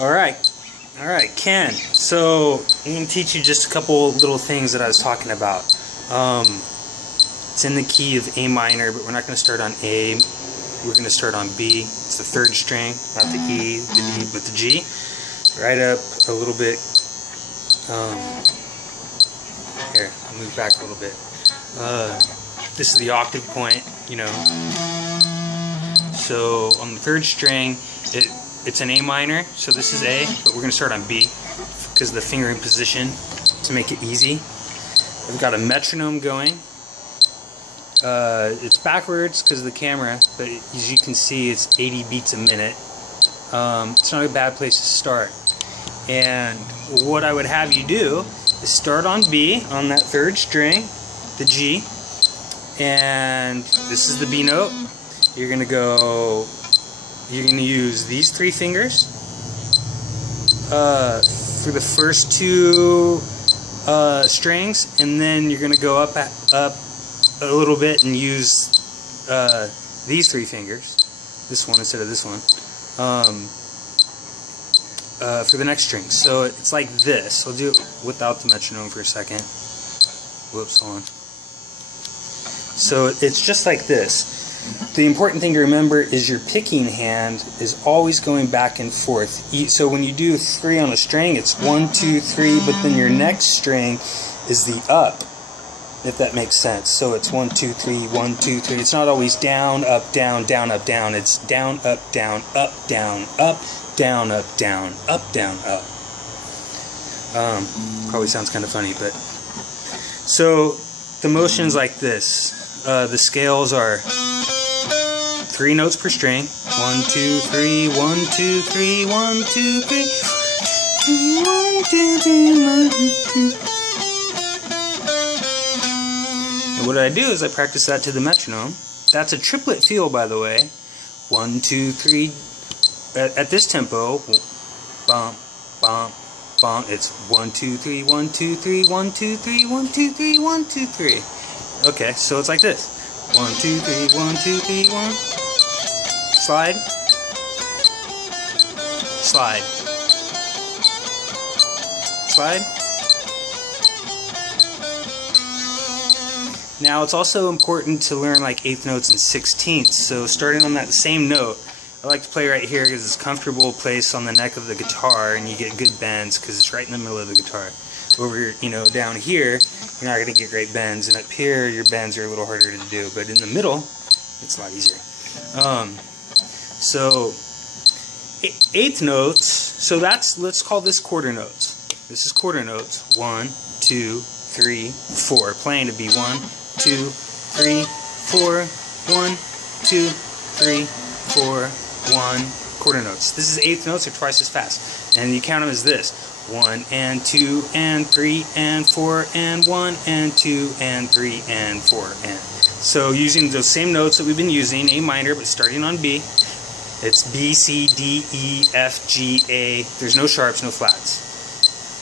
Alright, Ken. So I'm going to teach you just a couple little things that I was talking about. It's in the key of A minor, but we're not going to start on A. We're going to start on B. It's the third string, not the E, the D, but the G. Right up a little bit. Here, I'll move back a little bit. This is the octave point, you know. So on the third string, it's an A minor, so this is A, but we're going to start on B because of the fingering position to make it easy. I've got a metronome going. It's backwards because of the camera, but as you can see, it's 80 beats a minute. It's not a bad place to start. And what I would have you do is start on B, on that third string, the G, and this is the B note. You're going to use these three fingers for the first two strings, and then you're going to go up a little bit and use these three fingers, this one instead of this one, for the next string. So it's like this. I'll do it without the metronome for a second. Whoops, hold on. So it's just like this. The important thing to remember is your picking hand is always going back and forth. So when you do 3 on a string, it's 1, 2, 3, but then your next string is the up, if that makes sense. So it's 1, 2, 3, 1, 2, 3. It's not always down, up, down, down, up, down. It's down, up, down, up, down, up, down, up, down, up, down, up. Probably sounds kind of funny, but so the motion's like this. The scales are 3 notes per string. 1, 2, 3, 1, 2, 3, 1, 2, 3. 1, 2, 3, 1, 2, 3. And what I do is I practice that to the metronome. That's a triplet feel, by the way. 1, 2, 3. At this tempo, bump, bump, bump. It's 1, 2, 3, 1, 2, 3, 1, 2, 3, 1, 2, 3, 1, 2, 3. Okay, so it's like this. 1, 2, 3, 1, 2, 3, 1. Slide. Slide. Slide. Now it's also important to learn like eighth notes and 16ths. So starting on that same note, I like to play right here because it's a comfortable place on the neck of the guitar and you get good bends because it's right in the middle of the guitar. Over, down here, you're not going to get great bends, and up here, your bends are a little harder to do, but in the middle, it's a lot easier. So, eighth notes, so let's call this quarter notes. This is quarter notes. 1, 2, 3, 4. Playing to be 1, 2, 3, 4, 1, 2, 3, 4, 1. Quarter notes. This is eighth notes, are twice as fast. And you count them as this. 1 and 2 and 3 and 4 and 1 and 2 and 3 and 4 and. So using those same notes that we've been using, A minor, but starting on B, it's B, C, D, E, F, G, A. There's no sharps, no flats.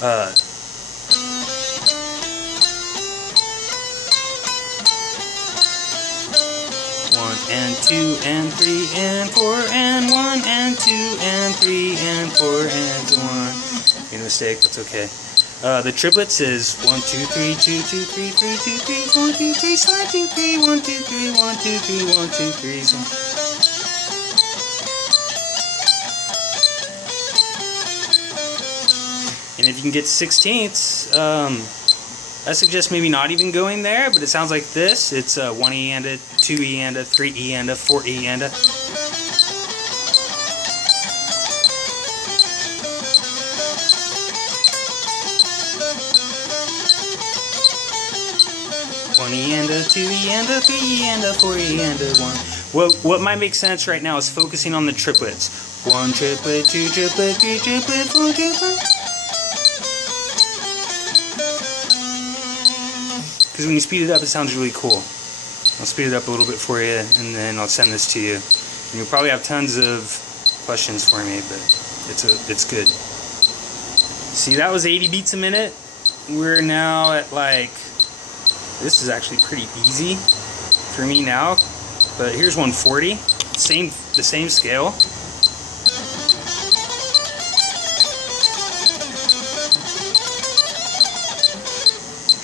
1 and 2 and 3 and 4 and 1 and 2 and 3 and 4 and 1. Made a mistake, that's okay. The triplets is 1, 2, 3, 2, 2, 3, 3, 2, 3, 1, 2, 3, slide 2, 3, 1, 2, 3, 1, 2, 3, 1, 2, 3. So. And if you can get 16ths, I suggest maybe not even going there, but it sounds like this. It's 1 E and a, 2 E and a, 3 E and a, 4 E and a. 1 E and a, 2 E and a, 3 E and a, 4 E and a, 1. What might make sense right now is focusing on the triplets. 1 triplet, 2 triplet, 3 triplet, 4 triplet. Because when you speed it up, it sounds really cool. I'll speed it up a little bit for you, and then I'll send this to you. And you'll probably have tons of questions for me, but it's good. See, that was 80 beats a minute. We're now at like, this is actually pretty easy for me now, but here's 140, the same scale.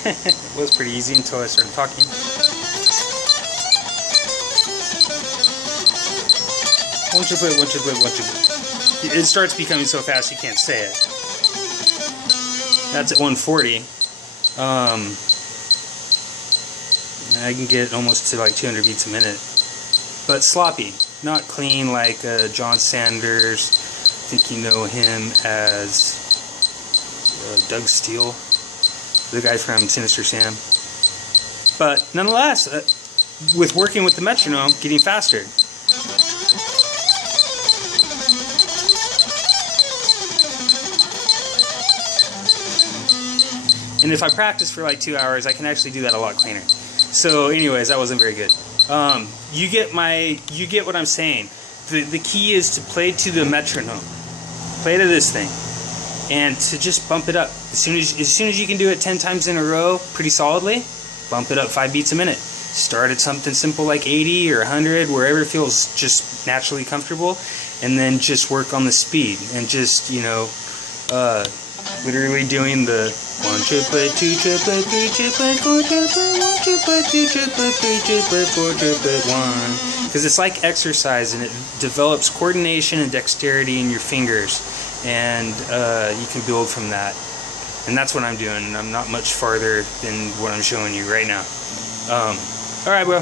It was pretty easy until I started talking. 1 triplet, 1 triplet, 1 triplet. It starts becoming so fast you can't say it. That's at 140. I can get almost to like 200 beats a minute. But sloppy, not clean like John Sanders. I think you know him as Doug Steele, the guy from Sinister Sam. But nonetheless, with working with the metronome, getting faster. And if I practice for like 2 hours, I can actually do that a lot cleaner. So anyways, that wasn't very good. You get what I'm saying. The key is to play to the metronome. Play to this thing. And to just bump it up. As soon as you can do it 10 times in a row pretty solidly, bump it up 5 beats a minute. Start at something simple like 80 or 100, wherever it feels just naturally comfortable, and then just work on the speed. And just, you know, literally doing the 1 triplet, 2 triplet, 3 triplet, 4 triplet, 1 triplet, 2 triplet, 3 triplet, 4 triplet, 1. Because it's like exercise, and it develops coordination and dexterity in your fingers, and you can build from that. And that's what I'm doing, and I'm not much farther than what I'm showing you right now. Alright, bro.